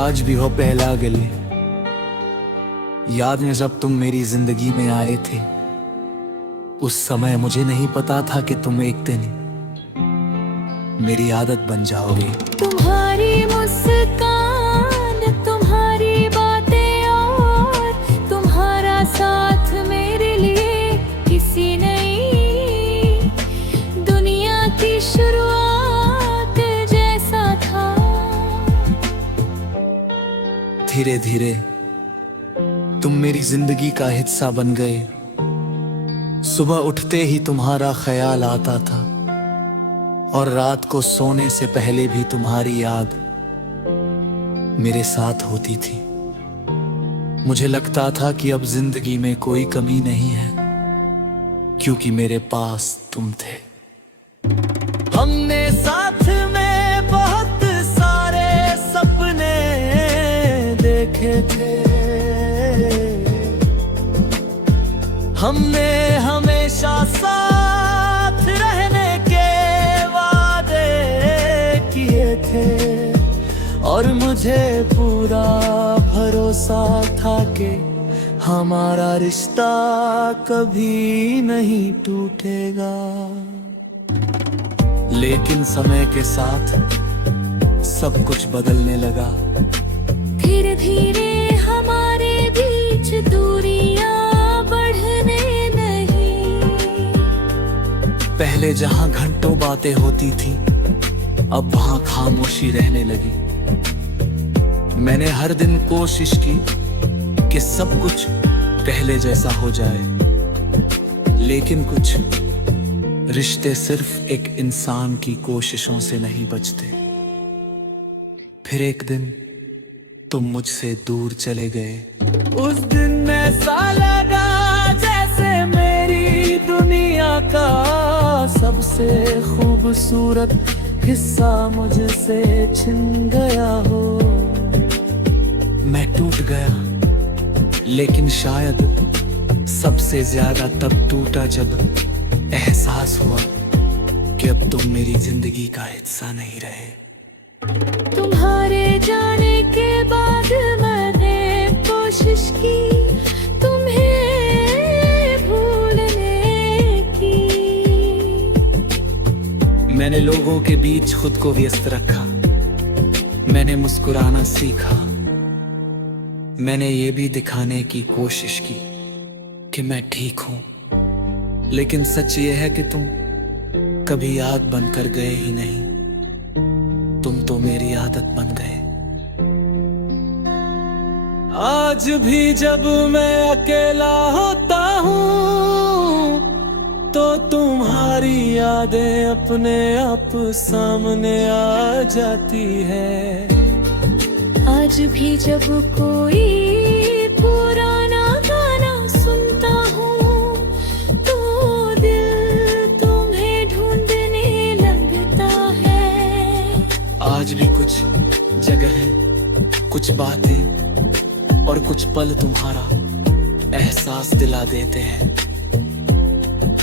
आज भी हो पहला गली, याद है जब तुम मेरी जिंदगी में आए थे। उस समय मुझे नहीं पता था कि तुम एक दिन मेरी आदत बन जाओगे। तुम्हारी मुस्कान, तुम्हारी बातें और तुम्हारा साथ मेरे लिए किसी नई दुनिया की शुरुआत जैसा था। धीरे धीरे तुम मेरी जिंदगी का हिस्सा बन गए। सुबह उठते ही तुम्हारा ख्याल आता था और रात को सोने से पहले भी तुम्हारी याद मेरे साथ होती थी। मुझे लगता था कि अब जिंदगी में कोई कमी नहीं है, क्योंकि मेरे पास तुम थे। हमने साथ में बहुत सारे सपने देखे थे। हमने हमेशा साथ रहने के वादे किए थे और मुझे पूरा भरोसा था कि हमारा रिश्ता कभी नहीं टूटेगा। लेकिन समय के साथ सब कुछ बदलने लगा। धीरे धीरे हमारे बीच दूरियां बढ़ने लगी। पहले जहां घंटों बातें होती थी, अब वहां खामोशी रहने लगी। मैंने हर दिन कोशिश की कि सब कुछ पहले जैसा हो जाए, लेकिन कुछ रिश्ते सिर्फ एक इंसान की कोशिशों से नहीं बचते। फिर एक दिन तुम मुझसे दूर चले गए। उस दिन ऐसा लगा जैसे मेरी दुनिया का सबसे खूबसूरत हिस्सा मुझसे छिन गया हो। मैं टूट गया, लेकिन शायद सबसे ज्यादा तब टूटा जब एहसास हुआ कि अब तुम मेरी जिंदगी का हिस्सा नहीं रहे। तुम्हारे जाने के बाद मैंने कोशिश की तुम्हें भूलने की। मैंने लोगों के बीच खुद को व्यस्त रखा। मैंने मुस्कुराना सीखा। मैंने ये भी दिखाने की कोशिश की कि मैं ठीक हूं, लेकिन सच ये है कि तुम कभी याद बनकर गए ही नहीं। तुम तो मेरी आदत बन गए। आज भी जब मैं अकेला होता हूँ तो तुम्हारी यादें अपने आप सामने आ जाती है। आज भी जब कोई पुराना गाना सुनता हूँ तो दिल तुम्हें ढूंढने लगता है। आज भी कुछ जगह है, कुछ बातें और कुछ पल तुम्हारा एहसास दिला देते हैं।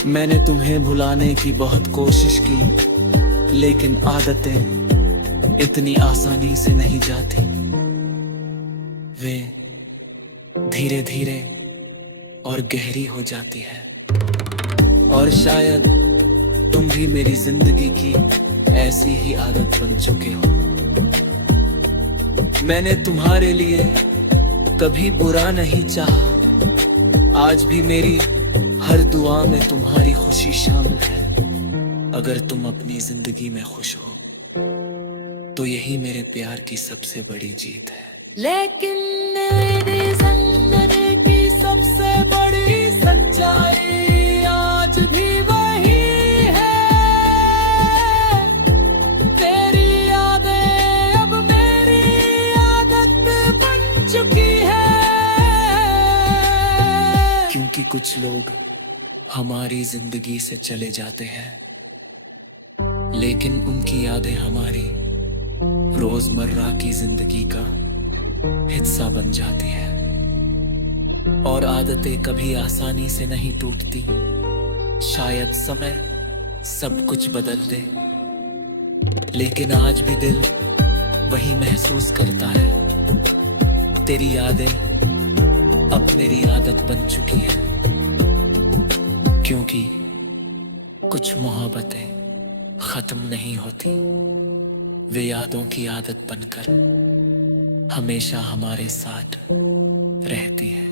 मैंने तुम्हें भुलाने की बहुत कोशिश की, लेकिन आदतें इतनी आसानी से नहीं जाती। वे धीरे धीरे और गहरी हो जाती है। और शायद तुम भी मेरी जिंदगी की ऐसी ही आदत बन चुके हो। मैंने तुम्हारे लिए कभी बुरा नहीं चाहा। आज भी मेरी हर दुआ में तुम्हारी खुशी शामिल है। अगर तुम अपनी जिंदगी में खुश हो तो यही मेरे प्यार की सबसे बड़ी जीत है। लेकिन मेरी जिंदगी की सबसे बड़ी सच्चाई आज भी वही है। तेरी यादें अब मेरी आदत बन चुकी है। क्योंकि कुछ लोग हमारी जिंदगी से चले जाते हैं, लेकिन उनकी यादें हमारी रोजमर्रा की जिंदगी का हिस्सा बन जाती है। और आदतें कभी आसानी से नहीं टूटती। शायद समय सब कुछ बदल दे, लेकिन आज भी दिल वही महसूस करता है। तेरी यादें अब मेरी आदत बन चुकी है, क्योंकि कुछ मोहब्बतें खत्म नहीं होती, वे यादों की आदत बनकर हमेशा हमारे साथ रहती है।